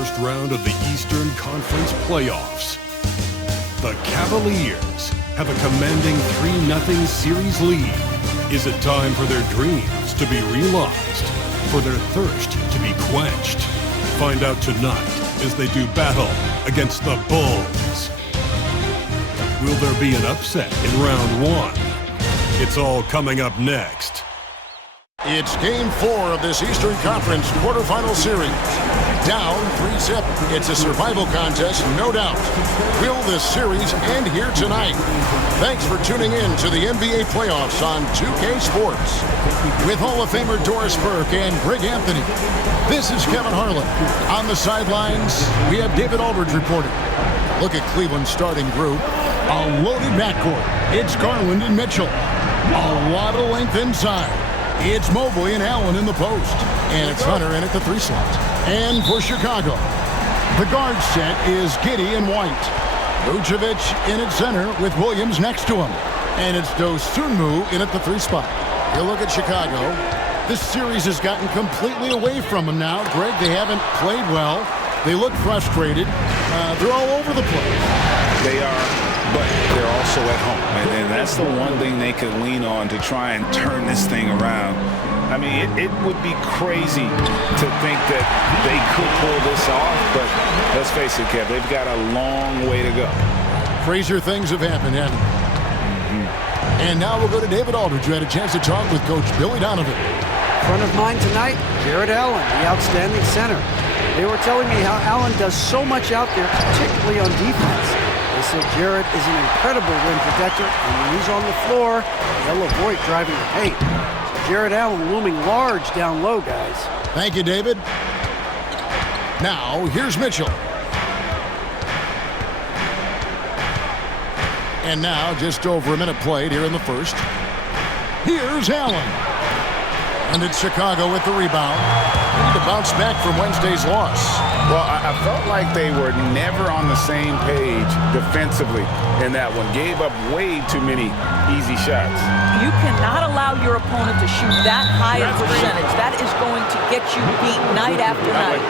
first round of the Eastern Conference playoffs. The Cavaliers have a commanding 3-0 series lead. Is it time for their dreams to be realized? For their thirst to be quenched? Find out tonight as they do battle against the Bulls. Will there be an upset in round one? It's all coming up next. It's Game 4 of this Eastern Conference quarterfinal series. Down 3-zip. It's a survival contest, no doubt. Will this series end here tonight? Thanks for tuning in to the NBA playoffs on 2K Sports. With Hall of Famer Doris Burke and Greg Anthony, this is Kevin Harlan. On the sidelines, we have David Aldridge reporting. Look at Cleveland's starting group. A loaded backcourt. It's Garland and Mitchell. A lot of length inside. It's Mobley and Allen in the post. And it's Hunter in at the 3 slot. And for Chicago, the guard set is Giddey and White. Vucevic in at center with Williams next to him. And it's Dosunmu in at the 3 spot. You look at Chicago. This series has gotten completely away from them now. Greg, they haven't played well. They look frustrated. They're all over the place. They are, but they're also at home. And that's the one thing they could lean on to try and turn this thing around. I mean, it would be crazy to think that they could pull this off, but let's face it, Kev, they've got a long way to go. Crazier things have happened, haven't they? And now we'll go to David Aldridge, who had a chance to talk with Coach Billy Donovan. Front of mind tonight, Jared Allen, the outstanding center. They were telling me how Allen does so much out there, particularly on defense. They said Jared is an incredible rim protector, and when he's on the floor, they'll avoid driving the paint. Jared Allen looming large down low, guys. Thank you, David. Now, here's Mitchell. And now, just over a minute played here in the first. Here's Allen. And it's Chicago with the rebound. They need to bounce back from Wednesday's loss. Well, I felt like they were never on the same page defensively in that one. Gave up way too many easy shots. You cannot allow your opponent to shoot that high a percentage. That is going to get you beat night after night.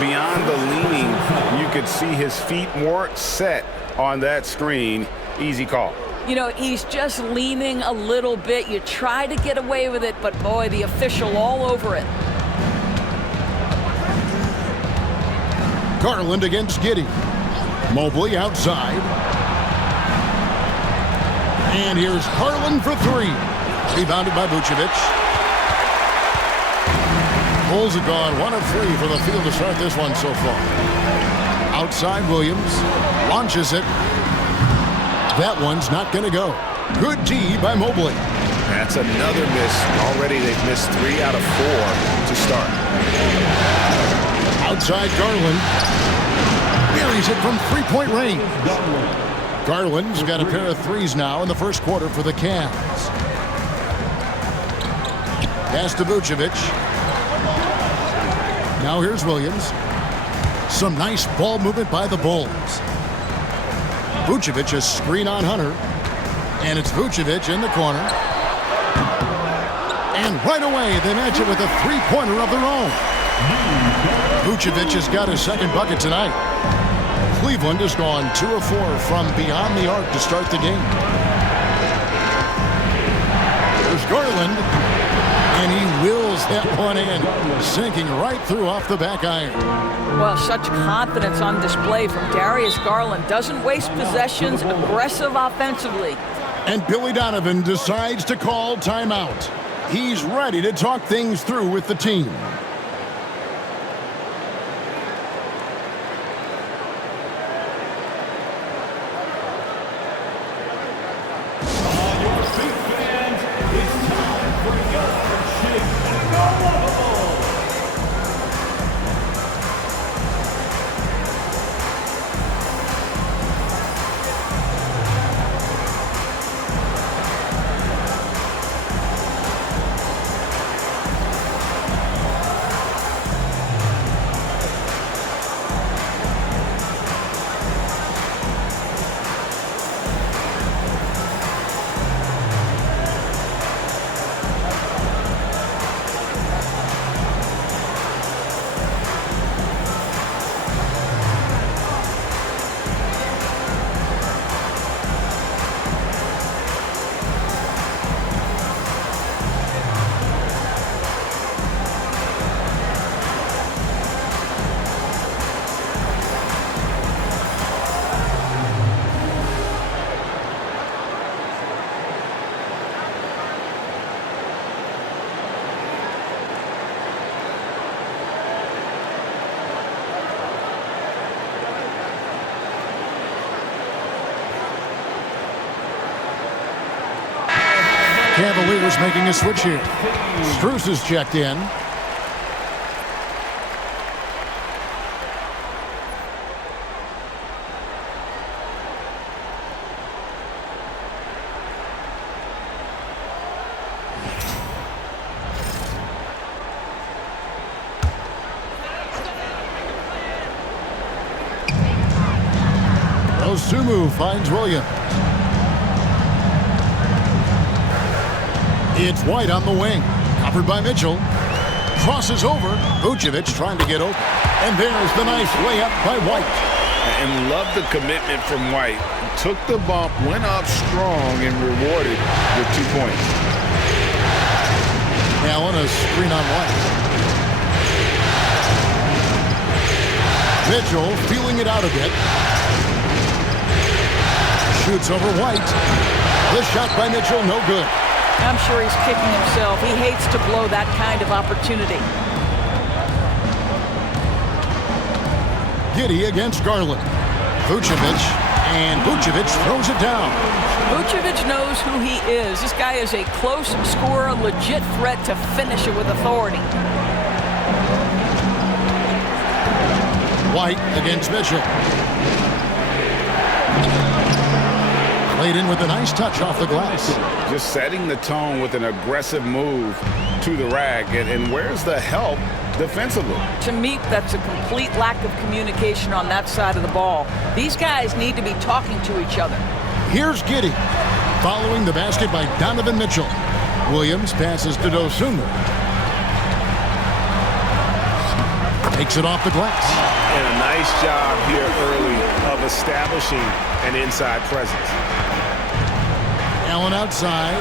Beyond the leaning, you could see his feet more set on that screen. Easy call. You know, he's just leaning a little bit. You try to get away with it, but boy, the official all over it. Garland against Giddey. Mobley outside. And here's Garland for 3. Rebounded by Vucevic. Bulls have gone 1 of 3 for the field to start this one so far. Outside Williams. Launches it. That one's not going to go. Good D by Mobley. That's another miss. Already they've missed 3 out of 4 to start. Outside Garland. Buries it from 3-point range. Garland's got a pair of 3s now in the first quarter for the Cavs. Pass to Vucevic. Now here's Williams. Some nice ball movement by the Bulls. Vucevic a screen on Hunter. And it's Vucevic in the corner. And right away they match it with a 3-pointer of their own. Vucevic has got his second bucket tonight. Cleveland has gone 2 of 4 from beyond the arc to start the game. There's Garland. And he wills that one in, sinking right through off the back iron. Well, such confidence on display from Darius Garland. Doesn't waste possessions, aggressive offensively. And Billy Donovan decides to call timeout. He's ready to talk things through with the team. Cavaliers making a switch here. Strus is checked in. Sumu finds Williams. It's White on the wing. Covered by Mitchell. Crosses over. Vucevic trying to get open. And there's the nice layup by White. And love the commitment from White. Took the bump, went up strong, and rewarded with 2 points. Allen, a screen on White. Mitchell feeling it out a bit. Shoots over White. The shot by Mitchell, no good. I'm sure he's kicking himself. He hates to blow that kind of opportunity. Giddey against Garland. Vucevic, and Vucevic throws it down. Vucevic knows who he is. This guy is a close scorer, legit threat to finish it with authority. White against Mitchell. Played in with a nice touch off the glass. Just setting the tone with an aggressive move to the rack. And where's the help defensively? To me, that's a complete lack of communication on that side of the ball. These guys need to be talking to each other. Here's Giddey. Following the basket by Donovan Mitchell. Williams passes to Dosunmu. Takes it off the glass. And a nice job here early of establishing an inside presence. Allen outside.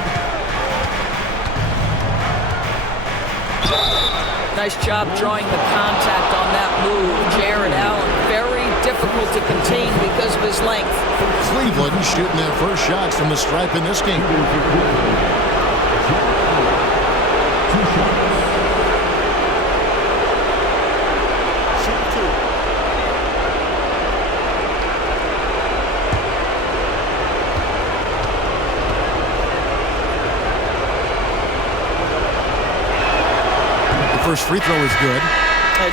Nice job drawing the contact on that move. Jared Allen, very difficult to contain because of his length. Cleveland shooting their first shots from the stripe in this game. First free throw is good.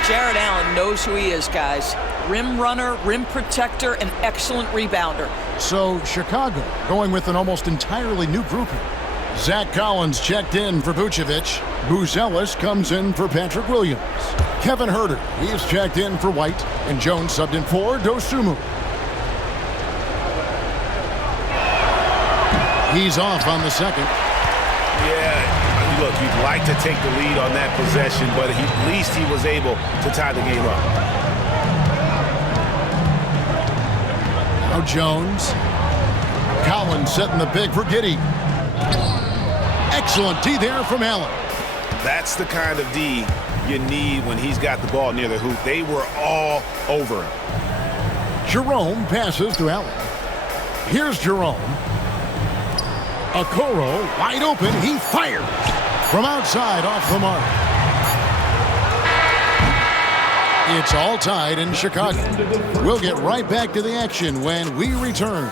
Jared Allen knows who he is, guys. Rim runner, rim protector, and excellent rebounder. So Chicago going with an almost entirely new group here. Zach Collins checked in for Vucevic. Buzelis comes in for Patrick Williams. Kevin Huerter, he is checked in for White. And Jones subbed in for Dosunmu. He's off on the second. Yeah. Look, you'd like to take the lead on that possession, but at least he was able to tie the game up. Now Jones. Collins setting the big for Giddey. Excellent D there from Allen. That's the kind of D you need when he's got the ball near the hoop. They were all over him. Jerome passes to Allen. Here's Jerome. Okoro wide open. He fires. From outside, off the mark. It's all tied in Chicago. We'll get right back to the action when we return.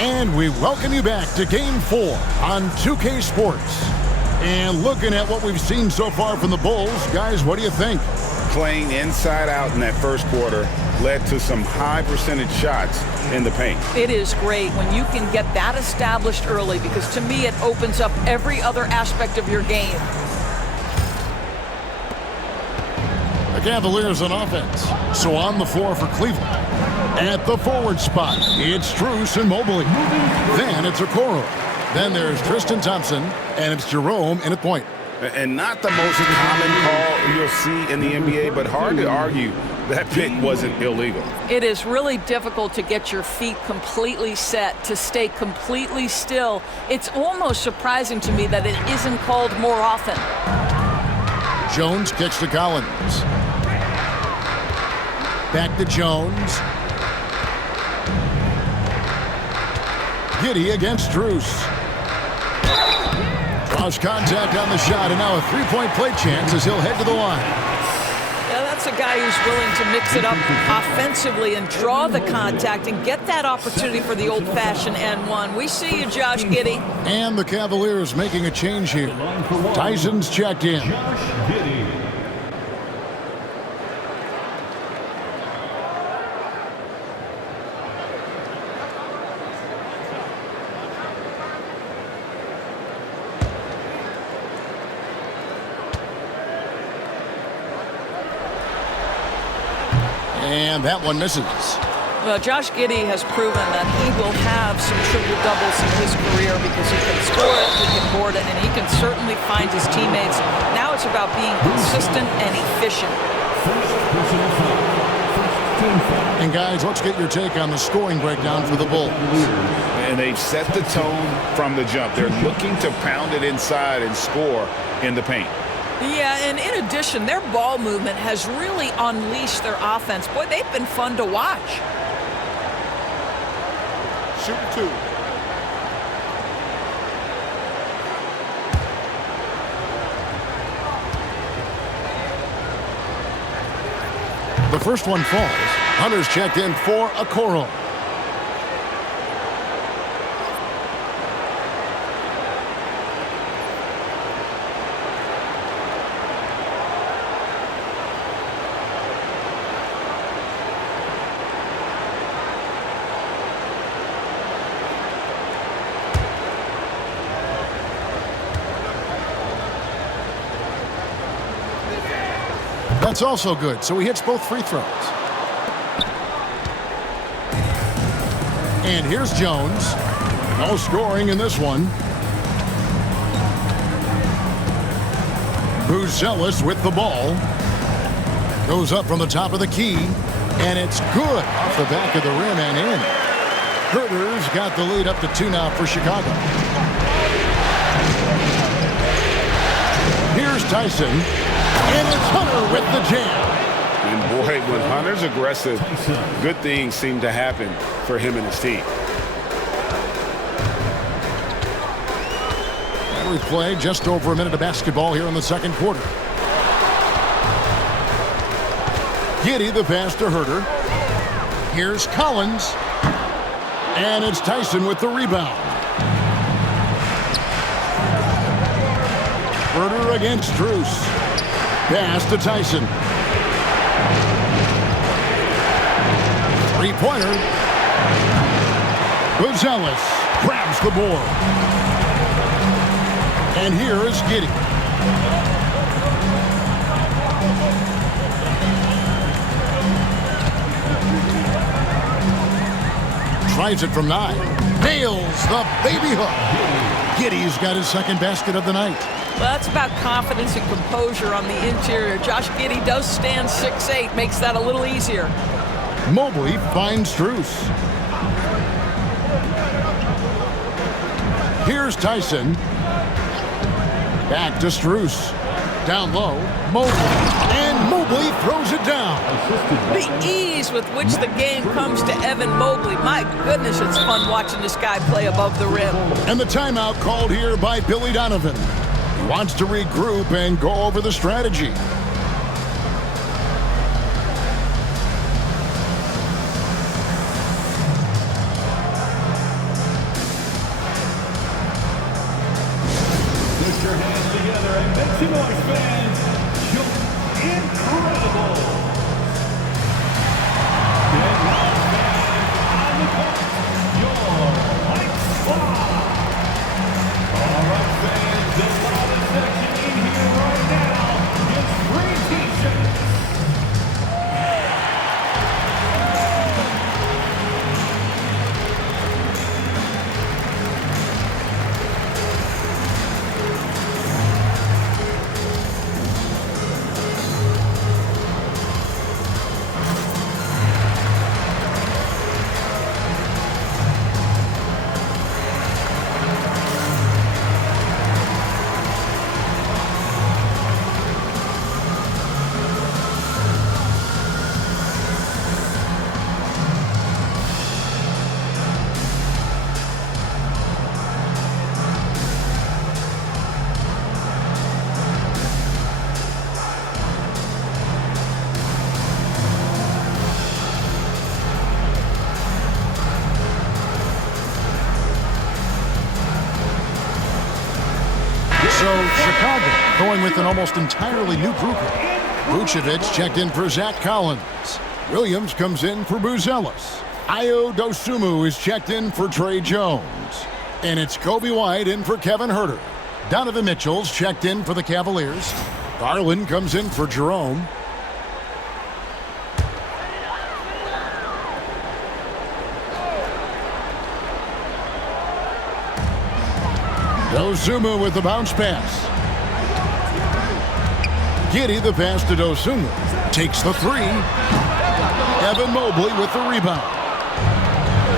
And we welcome you back to Game 4 on 2K Sports. And looking at what we've seen so far from the Bulls, guys, what do you think? Playing inside out in that first quarter led to some high percentage shots in the paint. It is great when you can get that established early because to me it opens up every other aspect of your game. The Cavaliers on offense. So on the floor for Cleveland. At the forward spot, it's Strus and Mobley. Then it's Okoro. Then there's Tristan Thompson, and it's Jerome in at point. And not the most common call you'll see in the NBA, but hard to argue that pick wasn't illegal. It is really difficult to get your feet completely set, to stay completely still. It's almost surprising to me that it isn't called more often. Jones kicks to Collins. Back to Jones. Giddey against Strus. Draws contact on the shot, and now a three-point play chance as he'll head to the line. Yeah, that's a guy who's willing to mix it up offensively and draw the contact and get that opportunity for the old-fashioned N1. We see you, Josh Giddey. And the Cavaliers making a change here. Tyson's checked in. And that one misses. Well, Josh Giddey has proven that he will have some triple-doubles in his career because he can score it, he can board it, and he can certainly find his teammates. Now it's about being consistent and efficient. And guys, let's get your take on the scoring breakdown for the Bulls. And they've set the tone from the jump. They're looking to pound it inside and score in the paint. Yeah, and in addition, their ball movement has really unleashed their offense. Boy, they've been fun to watch. Shoot two. The first one falls. Hunter's checked in for Okoro. That's also good, so he hits both free throws. And here's Jones. No scoring in this one. Buzelis with the ball. Goes up from the top of the key, and it's good off the back of the rim and in. Herter's got the lead up to 2 now for Chicago. Here's Tyson, and it's Hunter with the jam. And boy, when Hunter's aggressive, good things seem to happen for him and his team. And we play just over a minute of basketball here in the second quarter. Giddey the pass to Herter. Here's Collins. And it's Tyson with the rebound. Herter against Strus. Pass to Tyson. Three-pointer. Buzelis grabs the board. And here is Giddey. Tries it from 9. Nails the baby hook. Giddey's got his second basket of the night. Well, that's about confidence and composure on the interior. Josh Giddey does stand 6'8", makes that a little easier. Mobley finds Strus. Here's Tyson. Back to Strus. Down low, Mobley. And Mobley throws it down. The ease with which the game comes to Evan Mobley. My goodness, it's fun watching this guy play above the rim. And the timeout called here by Billy Donovan. He wants to regroup and go over the strategy. Put your hands together and make some noise, fans. You're incredible. Get loud, fans. On the court, your Mike Squad. All right, fans, the loudest section in here right now is free. Chicago going with an almost entirely new grouping. Vucevic checked in for Zach Collins. Williams comes in for Buzelis. Ayo Dosunmu is checked in for Trey Jones. And it's Kobe White in for Kevin Huerter. Donovan Mitchell's checked in for the Cavaliers. Garland comes in for Jerome. Dosunmu with the bounce pass. Giddey the pass to Dosunmu. Takes the three. Evan Mobley with the rebound.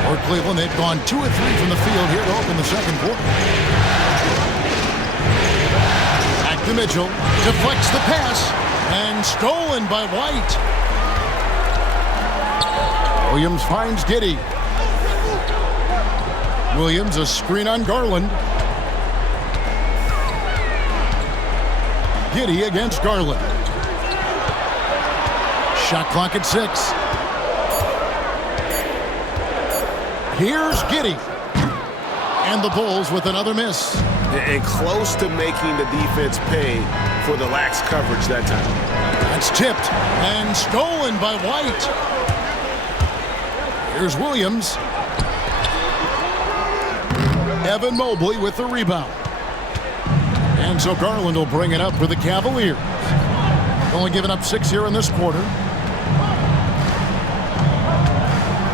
For Cleveland, they've gone 2 of 3 from the field here to open the second quarter. Back to Mitchell. Deflects the pass. And stolen by White. Williams finds Giddey. Williams a screen on Garland. Giddey against Garland. Shot clock at 6. Here's Giddey. And the Bulls with another miss. And close to making the defense pay for the lax coverage that time. That's tipped and stolen by White. Here's Williams. Evan Mobley with the rebound. And so Garland will bring it up for the Cavaliers. Only giving up 6 here in this quarter.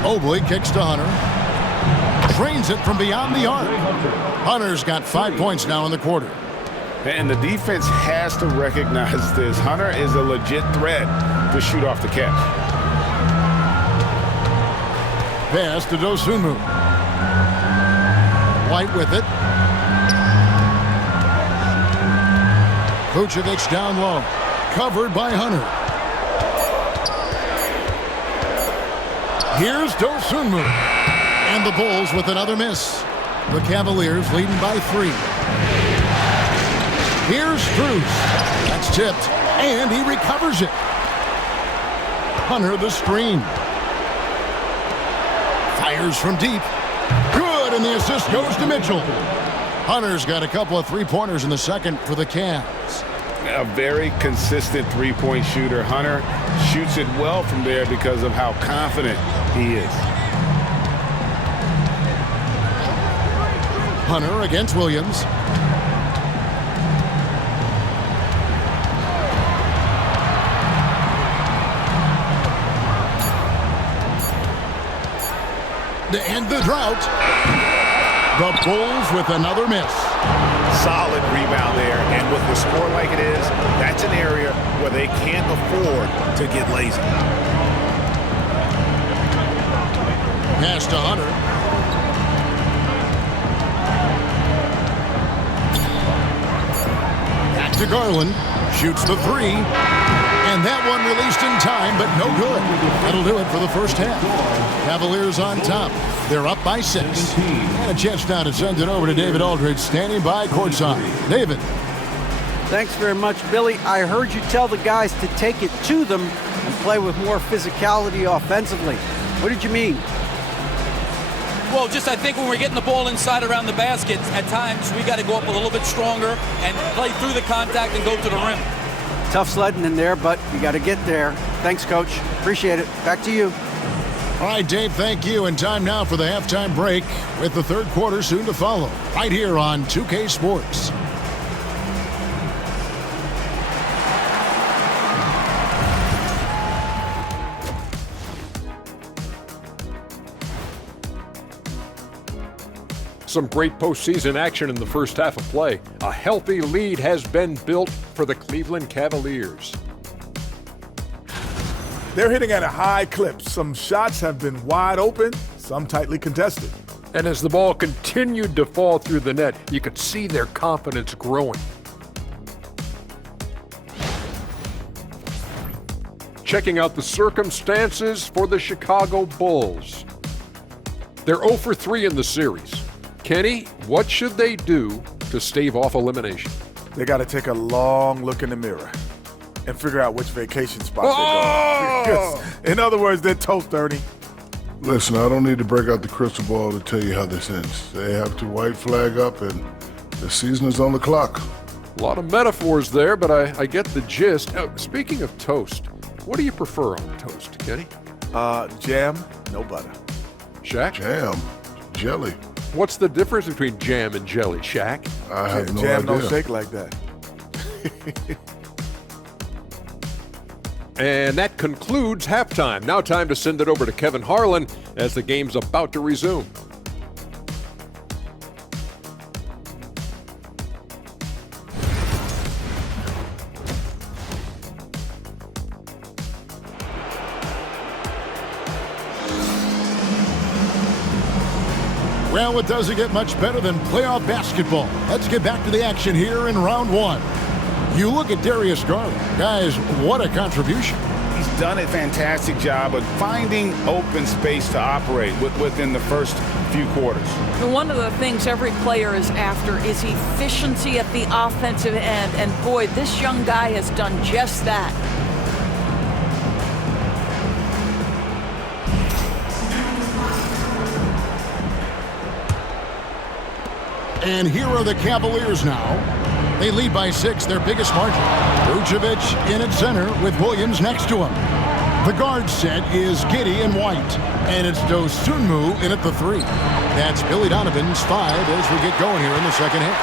Mobley kicks to Hunter. Drains it from beyond the arc. Hunter's got 5 points now in the quarter. And the defense has to recognize this. Hunter is a legit threat to shoot off the catch. Pass to Dosunmu. White with it. Vucevic down low. Covered by Hunter. Here's Dosunmu. And the Bulls with another miss. The Cavaliers leading by 3. Here's Strus. That's tipped. And he recovers it. Hunter the screen. Fires from deep. Good, and the assist goes to Mitchell. Hunter's got a couple of three-pointers in the second for the Cavs. A very consistent three-point shooter. Hunter shoots it well from there because of how confident he is. Hunter against Williams. To end the drought, the Bulls with another miss. Solid rebound there, and with the score like it is, that's an area where they can't afford to get lazy. Pass to Hunter. Back to Garland. Shoots the three. And that one released in time, but no good. That'll do it for the first half. Cavaliers on top. They're up by 6. And a chance now to send it over to David Aldridge, standing by courtside. David. Thanks very much, Billy. I heard you tell the guys to take it to them and play with more physicality offensively. What did you mean? Well, just I think when we're getting the ball inside around the basket, at times we got to go up a little bit stronger and play through the contact and go to the rim. Tough sledding in there, but you got to get there. Thanks, Coach. Appreciate it. Back to you. All right, Dave, thank you. And time now for the halftime break with the third quarter soon to follow right here on 2K Sports. Some great postseason action in the first half of play. A healthy lead has been built for the Cleveland Cavaliers. They're hitting at a high clip. Some shots have been wide open, some tightly contested. And as the ball continued to fall through the net, you could see their confidence growing. Checking out the circumstances for the Chicago Bulls. They're 0 for 3 in the series. Kenny, what should they do to stave off elimination? They got to take a long look in the mirror and figure out which vacation spot they're going. In other words, they're toast, Ernie. Listen, I don't need to break out the crystal ball to tell you how this ends. They have to white flag up, and the season is on the clock. A lot of metaphors there, but I get the gist. Speaking of toast, what do you prefer on toast, Kenny? Jam, no butter. Shaq? Jam, jelly. What's the difference between jam and jelly, Shaq? I have no Jam idea. don't shake like that. And that concludes halftime. Now time to send it over to Kevin Harlan as the game's about to resume. Well, it doesn't get much better than playoff basketball. Let's get back to the action here in round one. You look at Darius Garland. Guys, what a contribution. He's done a fantastic job of finding open space to operate within the first few quarters. And one of the things every player is after is efficiency at the offensive end. And boy, this young guy has done just that. And here are the Cavaliers now. They lead by 6, their biggest margin. Vucevic in at center with Williams next to him. The guard set is Giddey and White. And it's Dosunmu in at the 3. That's Billy Donovan's 5 as we get going here in the second half.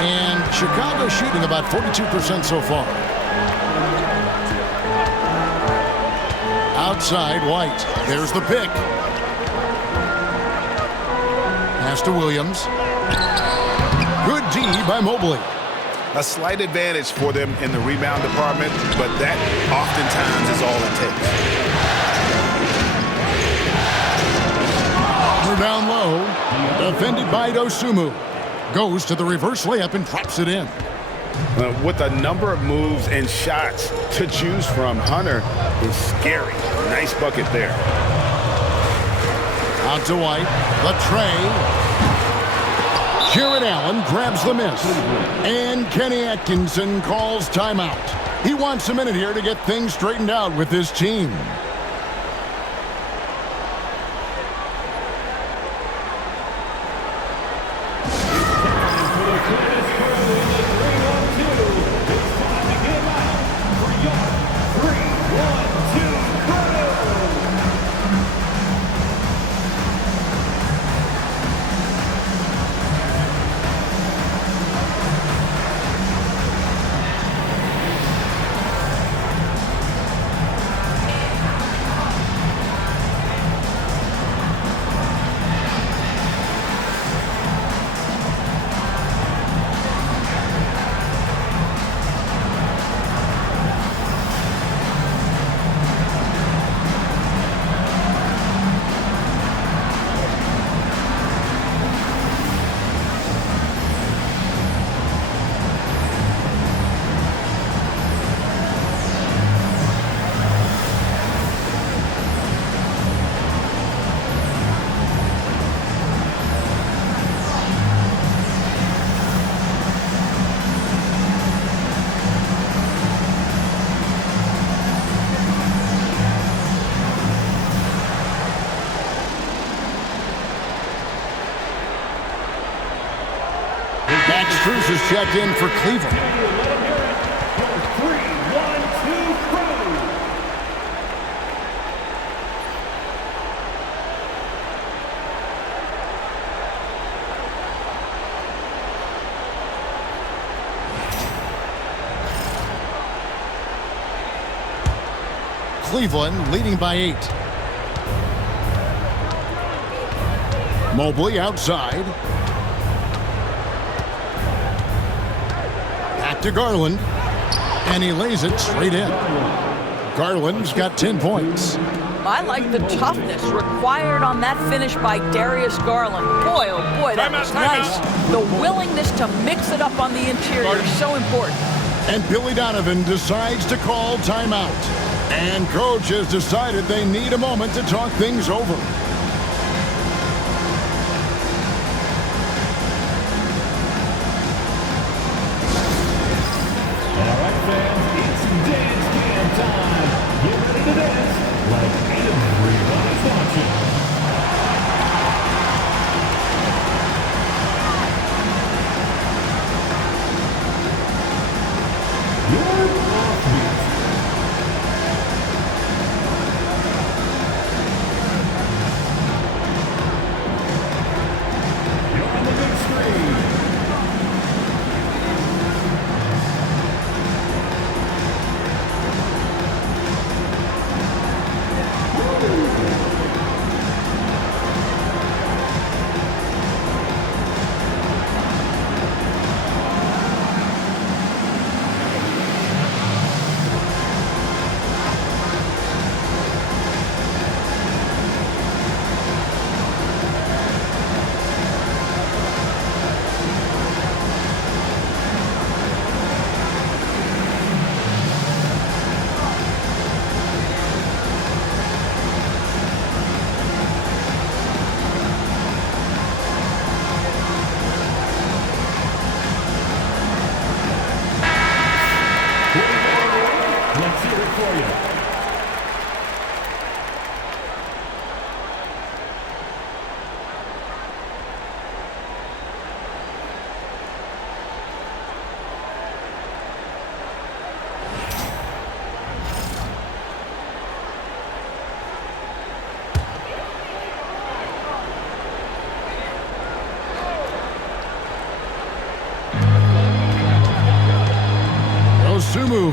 And Chicago shooting about 42% so far. Outside, White. There's the pick. Pass to Williams. Good D by Mobley. A slight advantage for them in the rebound department, but that oftentimes is all it takes. They're down low. Defended by Dosunmu. Goes to the reverse layup and drops it in. With a number of moves and shots to choose from, Hunter is scary. Nice bucket there. Out to White. The tray. Jared Allen grabs the miss. And Kenny Atkinson calls timeout. He wants a minute here to get things straightened out with his team. Max Strus is checked in for Cleveland. 3-1-2-3. Cleveland leading by 8. Mobley outside. Back to Garland. And he lays it straight in. Garland's got 10 points. I like the toughness required on that finish by Darius Garland. Boy, oh boy, that was nice. The willingness to mix it up on the interior is so important. And Billy Donovan decides to call timeout. And coach has decided they need a moment to talk things over. All right, fans, it's dance cam time. Get ready to dance like everybody's watching.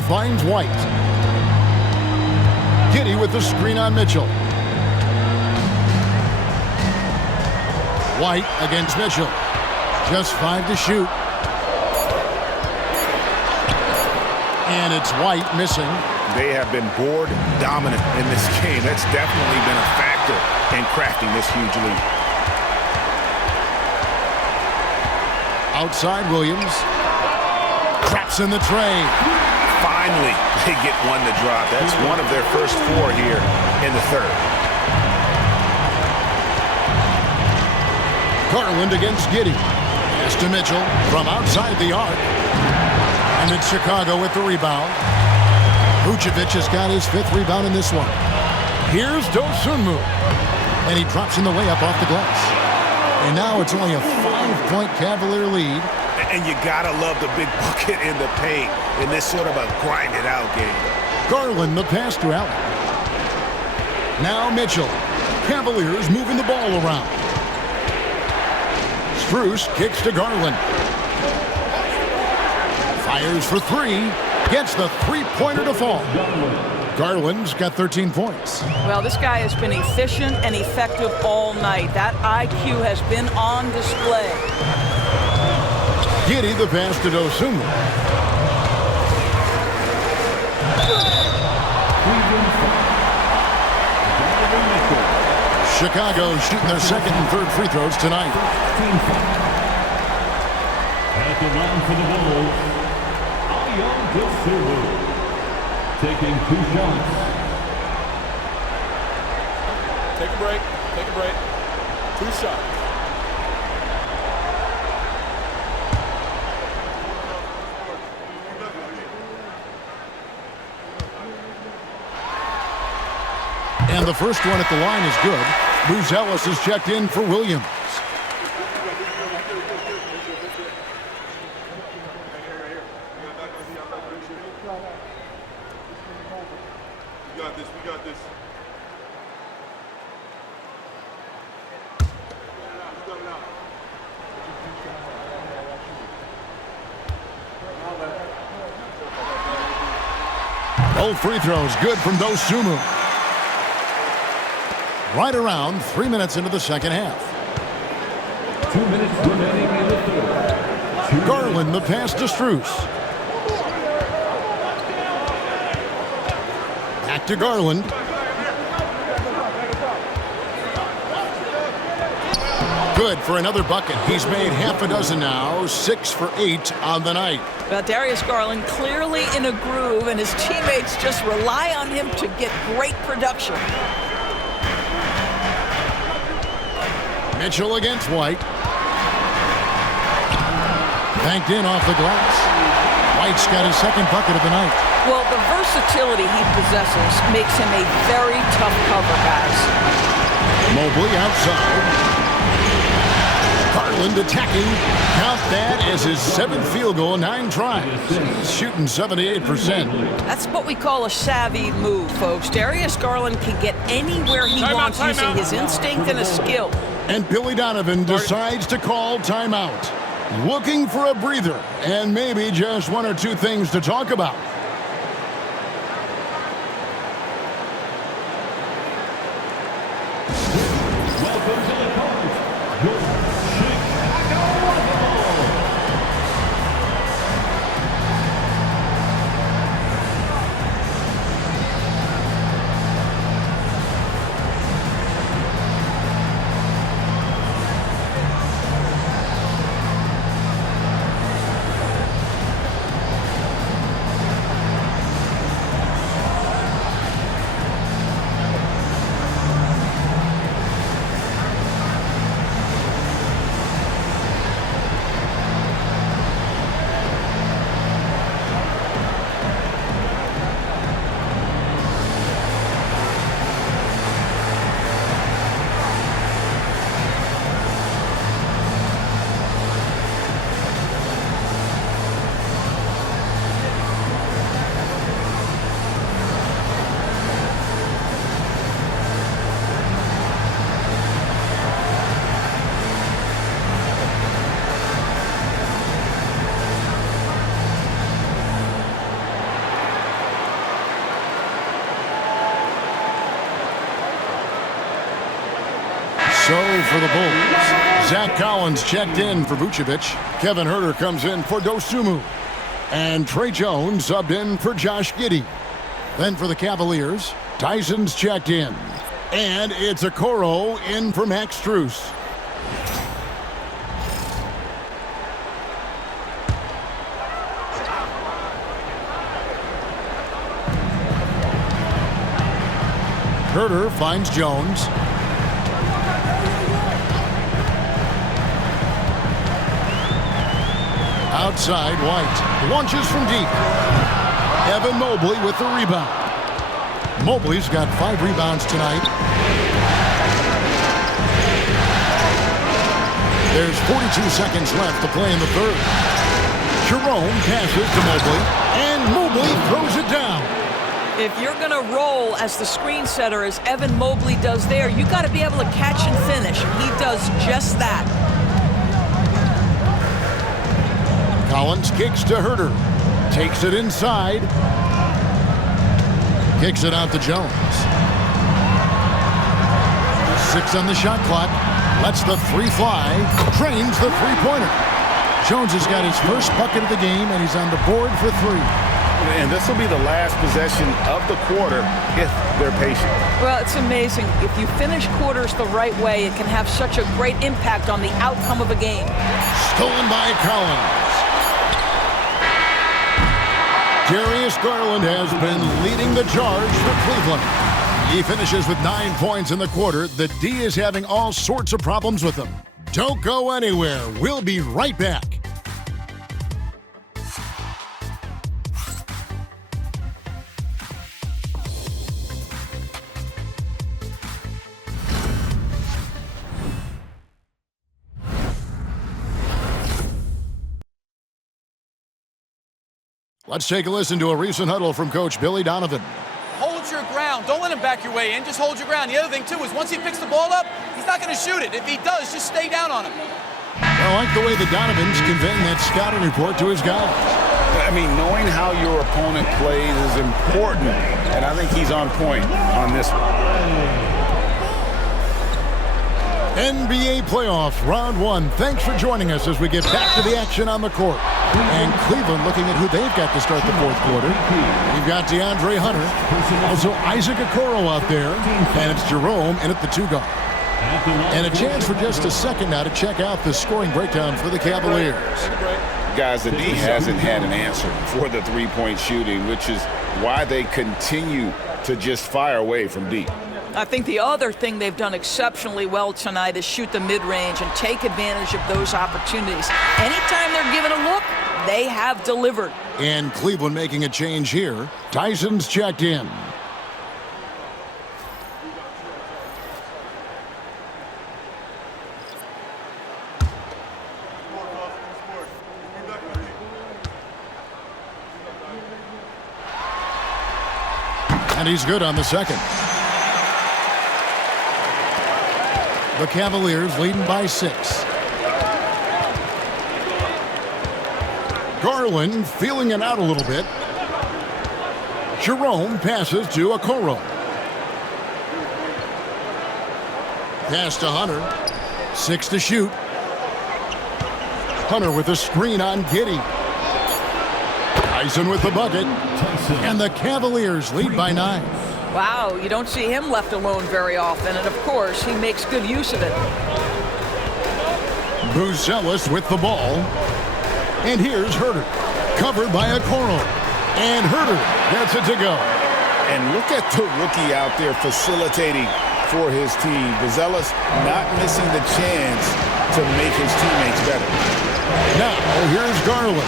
finds White. Giddey with the screen on Mitchell. White against Mitchell. Just 5 to shoot. And it's White missing. They have been board dominant in this game. That's definitely been a factor in crafting this huge lead. Outside Williams. Traps in the tray. Finally, they get one to drop. That's one of their first 4 here in the third. Garland against Giddey. Pass to Mitchell from outside the arc. And it's Chicago with the rebound. Vucevic has got his 5th rebound in this one. Here's Dosunmu. And he drops in the layup off the glass. And now it's only a 5-point Cavalier lead. And you gotta love the big bucket in the paint in this sort of a grind-it-out game. Garland the pass to Allen. Now Mitchell. Cavaliers moving the ball around. Strus kicks to Garland. Fires for 3. Gets the 3-pointer to fall. Garland's got 13 points. Well, this guy has been efficient and effective all night. That IQ has been on display. Giddey the pass to Dosunmu. Chicago shooting their 2nd and 3rd free throws tonight. At the line for the Bulls, taking 2 shots. Take a break. Take a break. 2 shots. And the first one at the line is good. Bruce Ellis is checked in for Williams. We got this. We got this. Both free throws good from Dosunmu. Right around 3 minutes into the second half. 2 minutes remaining in the third. Garland the pass to Strus. Back to Garland. Good for another bucket. He's made half a dozen now, 6 for 8 on the night. Well, Darius Garland clearly in a groove, and his teammates just rely on him to get great production. Mitchell against White. Banked in off the glass. White's got his 2nd bucket of the night. Well, the versatility he possesses makes him a very tough cover, guys. Mobley outside. Garland attacking. Count that as his 7th field goal, 9 tries. He's shooting 78%. That's what we call a savvy move, folks. Darius Garland can get anywhere he wants using his instinct and his skill. And Billy Donovan decides to call timeout. Looking for a breather and maybe just 1 or 2 things to talk about. Welcome to the court, your Chicago Bulls. So for the Bulls, Zach Collins checked in for Vucevic. Kevin Huerter comes in for Dosunmu. And Trey Jones subbed in for Josh Giddey. Then for the Cavaliers, Tyson's checked in. And it's Okoro in for Max Strus. Huerter finds Jones. Outside, White launches from deep. Evan Mobley with the rebound. Mobley's got 5 rebounds tonight. There's 42 seconds left to play in the third. Jerome passes to Mobley, and Mobley throws it down. If you're going to roll as the screen setter as Evan Mobley does there, you got to be able to catch and finish. He does just that. Collins kicks to Huerter. Takes it inside. Kicks it out to Jones. 6 on the shot clock. Lets the 3 fly. Drains the three-pointer. Jones has got his first bucket of the game, and he's on the board for 3. And this will be the last possession of the quarter if they're patient. Well, it's amazing. If you finish quarters the right way, it can have such a great impact on the outcome of a game. Stolen by Collins. Darius Garland has been leading the charge for Cleveland. He finishes with 9 points in the quarter. The D is having all sorts of problems with him. Don't go anywhere. We'll be right back. Let's take a listen to a recent huddle from Coach Billy Donovan. Hold your ground. Don't let him back your way in. Just hold your ground. The other thing, too, is once he picks the ball up, he's not going to shoot it. If he does, just stay down on him. I like the way the Donovans conveying that scouting report to his guys. I mean, knowing how your opponent plays is important, and I think he's on point on this one. NBA playoffs, round 1. Thanks for joining us as we get back to the action on the court. And Cleveland looking at who they've got to start the fourth quarter. We've got DeAndre Hunter, also Isaac Okoro out there, and it's Jerome in at the 2 guard. And a chance for just a second now to check out the scoring breakdown for the Cavaliers. Guys, the D hasn't had an answer for the three-point shooting, which is why they continue to just fire away from deep. I think the other thing they've done exceptionally well tonight is shoot the mid-range and take advantage of those opportunities. Anytime they're given a look, they have delivered. And Cleveland making a change here. Tyson's checked in. And he's good on the second. The Cavaliers leading by 6. Garland feeling it out a little bit. Jerome passes to Okoro. Pass to Hunter. 6 to shoot. Hunter with a screen on Giddey. Tyson with the bucket. And the Cavaliers lead by 9. Wow, you don't see him left alone very often, and of course, he makes good use of it. Buzelis with the ball. And here's Huerter, covered by Okoro. And Huerter gets it to go. And look at the rookie out there facilitating for his team. Buzelis not missing the chance to make his teammates better. Now, here's Garland.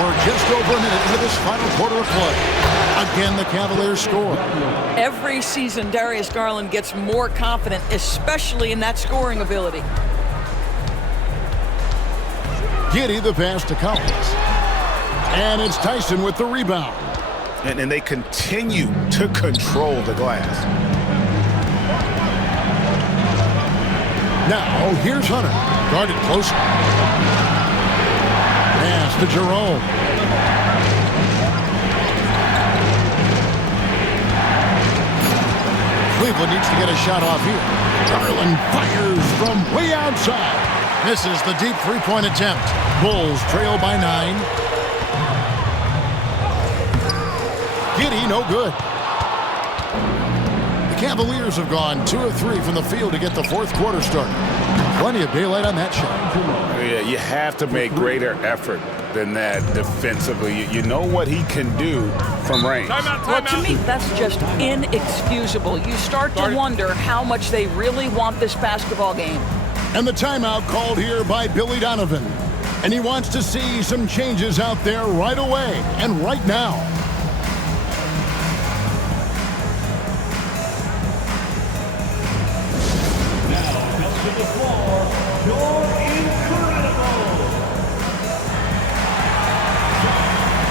We're just over a minute into this final quarter of play. Again, the Cavaliers score. Every season, Darius Garland gets more confident, especially in that scoring ability. Giddey the pass to Collins. And it's Tyson with the rebound. And they continue to control the glass. Now, here's Hunter. Guarded closer. Pass to Jerome. Cleveland needs to get a shot off here. Garland fires from way outside. Misses the deep three-point attempt. Bulls trail by 9. Giddey, no good. The Cavaliers have gone 2 of 3 from the field to get the fourth quarter started. Plenty of daylight on that shot. Yeah, you have to make greater effort than that defensively. You know what he can do from range. Well, to me, that's just inexcusable. You start to wonder how much they really want this basketball game. And the timeout called here by Billy Donovan. And he wants to see some changes out there right away and right now. Now comes to the floor, your incredible.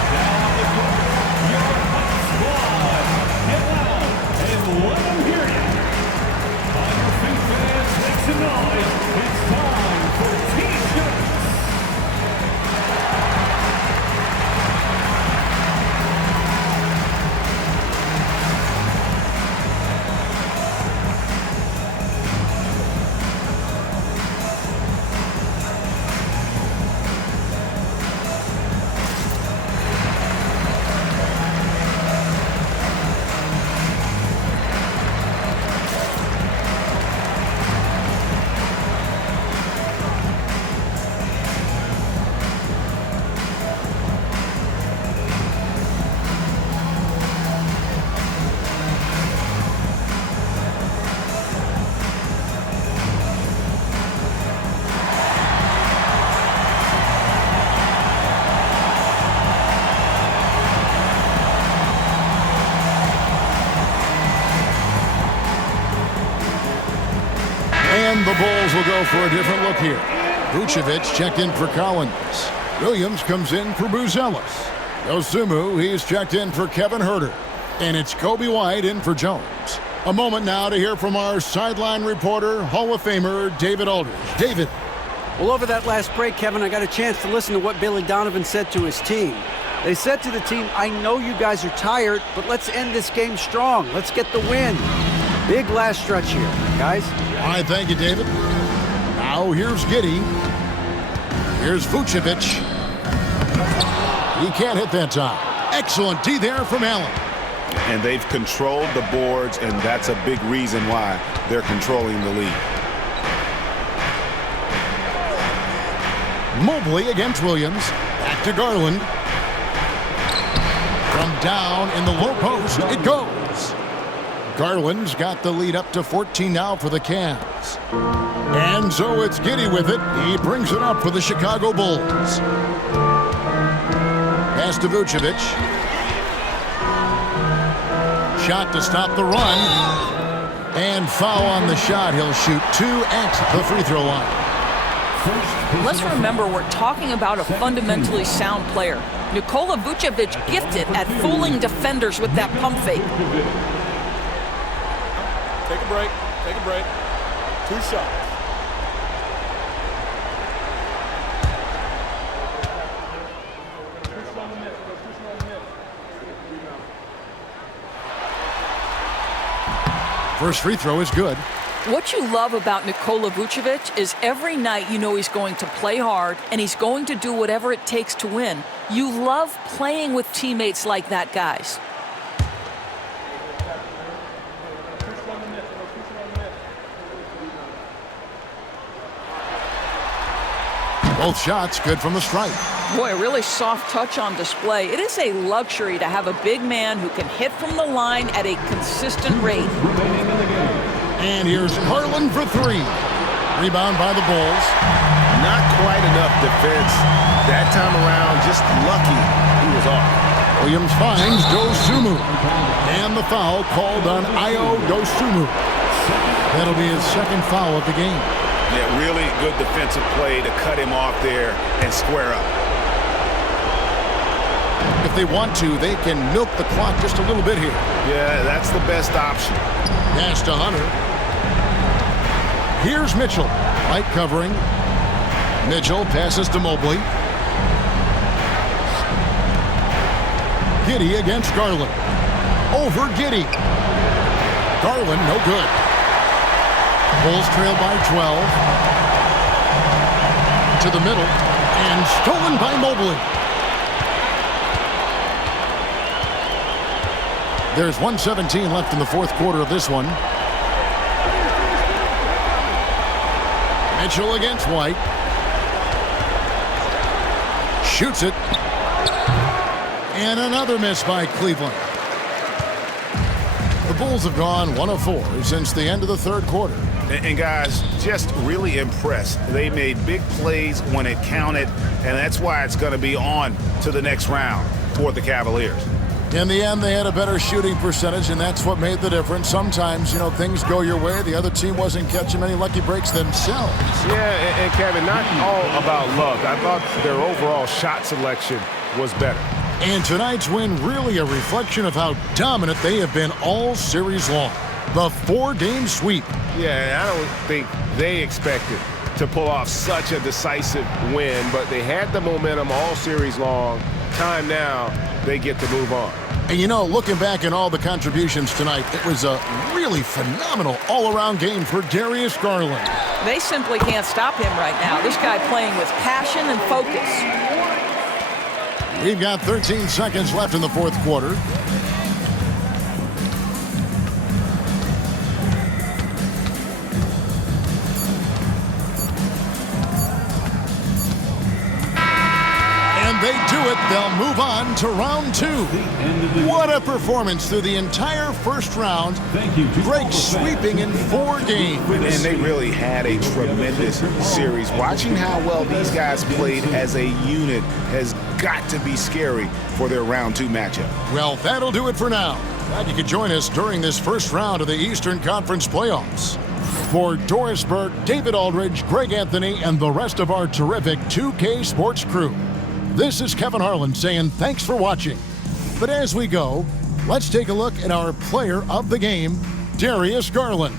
Down the court, your hot squad. Get out and let them hear you. On your feet, fans, make some noise. It's time for T-shirts. And the Bulls will go for a different look here. Vucevic checked in for Collins. Williams comes in for Buzelis. Dosunmu, he's checked in for Kevin Huerter. And it's Kobe White in for Jones. A moment now to hear from our sideline reporter, Hall of Famer David Aldridge. David. Well, over that last break, Kevin, I got a chance to listen to what Billy Donovan said to his team. They said to the team, I know you guys are tired, but let's end this game strong. Let's get the win. Big last stretch here, guys. All right, thank you, David. Now here's Giddey. Here's Vucevic. He can't hit that time. Excellent D there from Allen. And they've controlled the boards, and that's a big reason why they're controlling the lead. Mobley against Williams. Back to Garland. From down in the low post, it goes. Garland's got the lead up to 14 now for the Cavs. And so it's Giddey with it. He brings it up for the Chicago Bulls. Pass to Vucevic. Shot to stop the run. And foul on the shot. He'll shoot 2 at the free throw line. Let's remember we're talking about a fundamentally sound player. Nikola Vucevic gifted at fooling defenders with that pump fake. Take a break. Take a break. 2 shots. First free throw is good. What you love about Nikola Vucevic is every night you know he's going to play hard and he's going to do whatever it takes to win. You love playing with teammates like that, guys. Both shots good from the stripe. Boy, a really soft touch on display. It is a luxury to have a big man who can hit from the line at a consistent rate. And here's Garland for 3. Rebound by the Bulls. Not quite enough defense that time around. Just lucky he was off. Williams finds Dosunmu. And the foul called on Ayo Dosunmu. That'll be his second foul of the game. Yeah, really good defensive play to cut him off there and square up. If they want to, they can milk the clock just a little bit here. Yeah, that's the best option. Pass to Hunter. Here's Mitchell. Light covering. Mitchell passes to Mobley. Giddey against Garland. Over Giddey. Garland, no good. Bulls trail by 12. To the middle, and stolen by Mobley. There's 1:17 left in the fourth quarter of this one. Mitchell against White. Shoots it. And another miss by Cleveland. The Bulls have gone 1 of 4 since the end of the third quarter. And guys, just really impressed. They made big plays when it counted, and that's why it's going to be on to the next round for the Cavaliers. In the end, they had a better shooting percentage, and that's what made the difference. Sometimes, things go your way. The other team wasn't catching many lucky breaks themselves. Yeah, and Kevin, not all about luck. I thought their overall shot selection was better. And tonight's win really a reflection of how dominant they have been all series long. The 4-game sweep. Yeah, I don't think they expected to pull off such a decisive win, but they had the momentum all series long. Time now, they get to move on. And looking back at all the contributions tonight, it was a really phenomenal all-around game for Darius Garland. They simply can't stop him right now. This guy playing with passion and focus. We've got 13 seconds left in the fourth quarter. They do it, they'll move on to round 2. What a performance through the entire first round. Great sweeping in 4 games. And they really had a tremendous series. Watching how well these guys played as a unit has got to be scary for their round 2 matchup. Well, that'll do it for now. Glad you could join us during this first round of the Eastern Conference playoffs. For Doris Burke, David Aldridge, Greg Anthony, and the rest of our terrific 2K Sports crew, this is Kevin Harlan saying thanks for watching. But as we go, let's take a look at our player of the game, Darius Garland.